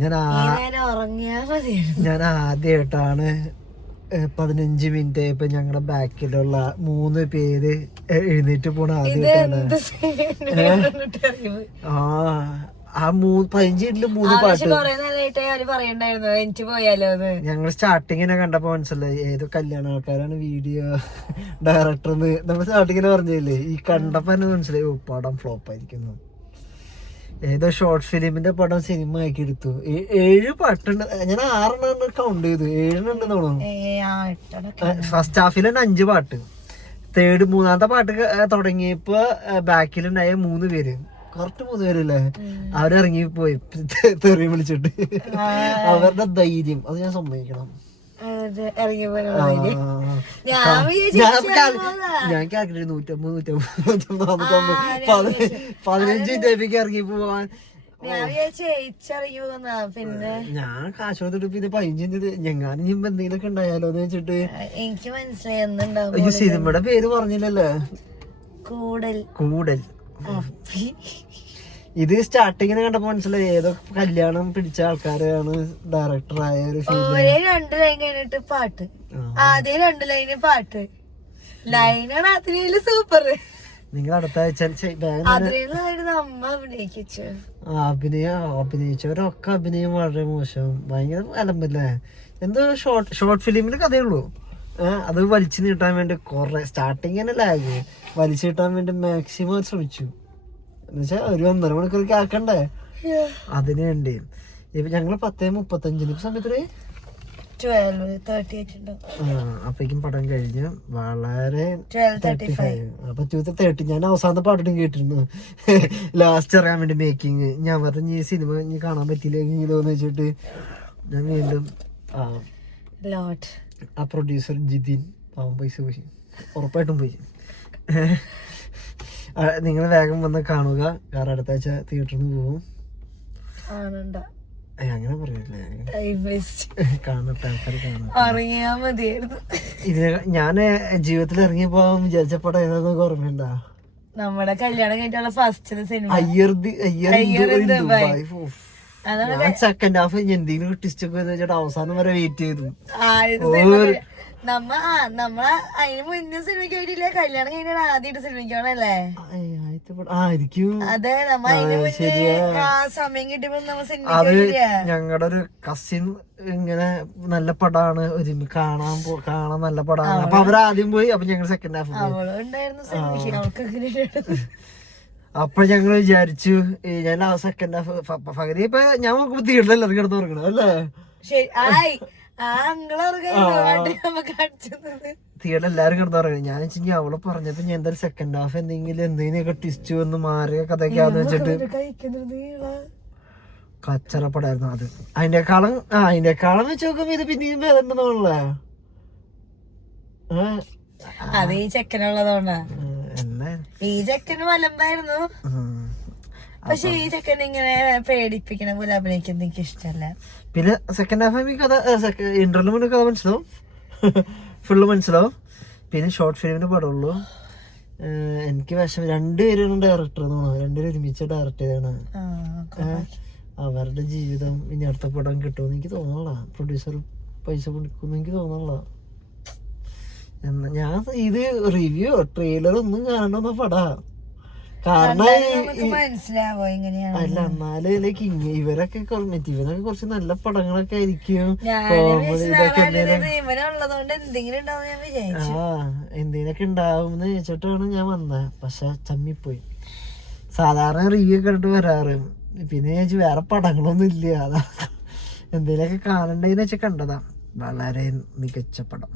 ഞാൻ ആദ്യമായിട്ടാണ് 15 മിനിറ്റ് ഇപ്പൊ ഞങ്ങളുടെ ബാക്കിലുള്ള 3 പേര് എഴുന്നേറ്റ് പോണ ആദ്യമായിട്ടാണ്. 15 മിനിറ്റില് 3 പാട്ട്. ഞങ്ങൾ സ്റ്റാർട്ടിങ്ങിനെ കണ്ടപ്പോ മനസ്സിലായി ഏതോ കല്യാണ ആൾക്കാരാണ് വീഡിയോ ഡയറക്ടർ നമ്മൾ സ്റ്റാർട്ടിങ്ങിനെ പറഞ്ഞില്ലേ. ഈ കണ്ടപ്പോ തന്നെ മനസ്സിലായി പടം ഫ്ലോപ്പ് ആയിരിക്കുന്നു. ഏതോ ഷോർട്ട് ഫിലിമിന്റെ പടം സിനിമ ആക്കി എടുത്തു. 7 പാട്ടുണ്ട്. ഞാൻ 6 കൗണ്ട് ചെയ്തു. 7 തോന്നുന്നു. ഫസ്റ്റ് ഹാഫിൽ തന്നെ 5 പാട്ട്. മൂന്നാമത്തെ പാട്ട് തുടങ്ങിയപ്പോ ബാക്കിലുണ്ടായ 3 പേര്, കറക്റ്റ് 3 പേരല്ലേ, അവരിറങ്ങിപ്പോയി തെറി വിളിച്ചിട്ട്. അവരുടെ ധൈര്യം അത് ഞാൻ സമ്മതിക്കണം. ഞാൻ കാൽക്കുലേറ്റ് 150-150-15 മിനിറ്റ് ഇറങ്ങി പോവാൻ. ഞാൻ കാശ് കൊടുത്തിട്ട് പിന്നെ 15 മിനിറ്റ് ഞങ്ങാനും ഇനിയിപ്പോ എന്തെങ്കിലുമൊക്കെ ഉണ്ടായാലോ എന്ന് വെച്ചിട്ട്. എനിക്ക് മനസ്സിലായി സിനിമയുടെ പേര് പറഞ്ഞില്ലല്ലേ. കൂടൽ. ഇത് സ്റ്റാർട്ടിങ്ങിനെ കണ്ടപ്പോ മനസ്സിലായി ഏതോ കല്യാണം പിടിച്ച ആൾക്കാരാണ് ഡയറക്ടറായ ഒരു ഫീൽ. 2 ലൈൻ കഴിഞ്ഞിട്ട് പാട്ട്, ആദ്യം 2 ലൈന് പാട്ട്. ലൈനാണ് അതിന് സൂപ്പർ. നിങ്ങൾ അടുത്ത ആഴ്ച അഭിനയിച്ചവരൊക്കെ അഭിനയം വളരെ മോശം, ഭയങ്കര അലമ്പല്ലേ. എന്തോ ഷോർട്ട് ഫിലിമിന് കഥയുള്ളൂ. അത് വലിച്ചു നീട്ടാൻ വേണ്ടി കുറെ സ്റ്റാർട്ടിങ് തന്നെ ലാഗ് വലിച്ചു നീട്ടാൻ വേണ്ടി മാക്സിമം ശ്രമിച്ചു. എന്നുവെച്ചാ ഒരു 1.5 മണിക്കൂറൊക്കെ ആക്കണ്ടേ അതിന് വേണ്ടി. ഇപ്പൊ ഞങ്ങള് 10:35 സമയത്ത് അപ്പേക്കും പടം കഴിഞ്ഞ് വളരെ 12:35. അപ്പൊ 2:30 ഞാൻ അവസാനത്തെ പാട്ടിട്ടും കേട്ടിരുന്നു ലാസ്റ്റ് അറിയാൻ വേണ്ടി മേക്കിങ്. ഞാൻ പറഞ്ഞു ഈ സിനിമ ഇനി കാണാൻ പറ്റില്ലെങ്കിലോ എന്ന് വെച്ചിട്ട് ഞാൻ വീണ്ടും ആ പ്രൊഡ്യൂസർ ജിതിൻ പാവം പൈസ പോയി, ഉറപ്പായിട്ടും പോയി. നിങ്ങൾ വേഗം വന്ന് കാണുക, കാരണം അടുത്ത ആഴ്ച തിയേറ്ററിൽ നിന്ന് പോകും. അങ്ങനെ പറയില്ലേ, കാണട്ടെ ആൾക്കാർ കാണാൻ. ഇതിനെ ഞാൻ ജീവിതത്തിൽ ഇറങ്ങി പോകാൻ വിചാരിച്ച പടം ഏതാന്നൊക്കെ ഓർമ്മയുണ്ടാ? നമ്മുടെ കല്യാണം കഴിഞ്ഞുള്ള ഫസ്റ്റ് സിനിമ സെക്കൻഡ് ഹാഫ് എന്തെങ്കിലും ട്വിസ്റ്റ് ഒക്കെ വെച്ചിട്ട് അവസാനം വരെ വെയിറ്റ് ചെയ്തു. നമ്മളെ അതിന് മുന്നേ സിനിമയ്ക്ക് പോയിട്ടില്ല, കല്യാണം കഴിഞ്ഞാൽ ആദ്യമായിട്ട് സിനിമയ്ക്ക് പോണല്ലേ. അതെ, നമ്മ അതിന് മുന്നേ സമയം കിട്ടിയപ്പോ നമ്മ സിനിമയ്ക്ക് പോയില്ല. ഞങ്ങളുടെ ഒരു കസിൻ ഇങ്ങനെ നല്ല പടാണ് കാണാൻ നല്ല പടാണ്, അപ്പൊ അവരാദ്യം പോയി. അപ്പൊ ഞങ്ങൾ സെക്കൻഡ് ഹാഫ് അവളുണ്ടായിരുന്നു സിനിമയ്ക്ക്, അവൾക്ക് അപ്പൊ ഞങ്ങൾ വിചാരിച്ചു ഞാൻ സെക്കൻഡ് ഹാഫ് പകുതി ഇപ്പൊ ഞാൻ നോക്കുമ്പോ തിയേറ്ററിൽ ഇറങ്ങി കിടന്ന് തുടങ്ങണം അല്ലേ. തിയേറ്റർ എല്ലാരും കിടന്ന് പറയുന്നത്. ഞാൻ വെച്ചാൽ അവളെ പറഞ്ഞപ്പോ ഞാൻ എന്തായാലും സെക്കൻഡ് ഹാഫ് എന്തെങ്കിലുമൊക്കെ ട്വിസ്റ്റ് വന്ന് മാറിയ കഥയൊക്കെയാന്ന് വെച്ചിട്ട് കച്ചറപ്പടായിരുന്നു അത്. അതിന്റെക്കാളം വെച്ച് നോക്കുമ്പോ ഇത് പിന്നെയും വേദണ്ടെന്നുള്ളേ. അത് ഈ ചെക്കനുള്ളതുകൊണ്ടാ. ഈ ചെക്കന് മലമ്പായിരുന്നു, പക്ഷെ ഈ ചെക്കൻ ഇങ്ങനെ പേടിപ്പിക്കണ പോലെ അഭിനയിക്കുന്നത് എനിക്ക് ഇഷ്ടമല്ല. പിന്നെ സെക്കൻഡ് ഹാഫ് കഥ ഇന്റർവ്യൂ മുന്നേ കഥ മനസ്സിലാവും, ഫുള്ള് മനസ്സിലാവും. പിന്നെ ഷോർട്ട് ഫിലിമിന്റെ പടമുള്ളൂ. എനിക്ക് വിഷമം 2 പേരാണ് ഡയറക്ടർ എന്ന് തോന്നുന്നു, 2 പേരും ഒരുമിച്ച് ഡയറക്ട് ചെയ്താണ്. അവരുടെ ജീവിതം ഇനി അടുത്ത പടം കിട്ടുമെന്ന് എനിക്ക് തോന്നണല്ല, പ്രൊഡ്യൂസർ പൈസ കൊടുക്കുമെന്ന് എനിക്ക് തോന്നണല്ല. ഞാൻ ഇത് റിവ്യൂ ട്രെയിലർ ഒന്നും കാണണമെന്ന പടാ, കാരണം അല്ല എന്നാലും ലൈക്ക് ഇവരൊക്കെ കുറച്ച് നല്ല പടങ്ങളൊക്കെ ആയിരിക്കും, കോമഡി ഇതൊക്കെ എന്തെങ്കിലുമൊക്കെ ഉണ്ടാവും എന്ന് വെച്ചിട്ടാണ് ഞാൻ വന്നത്. പക്ഷെ ചമ്മിപ്പോയി. സാധാരണ റിവ്യൂ ഒക്കെ ഇട്ട് വരാറ്, പിന്നെ ഞാൻ വേറെ പടങ്ങളൊന്നും ഇല്ല, അതാ എന്തെങ്കിലുമൊക്കെ കാണണ്ടെന്ന് വെച്ചാൽ കണ്ടതാ. വളരെ മികച്ച പടം.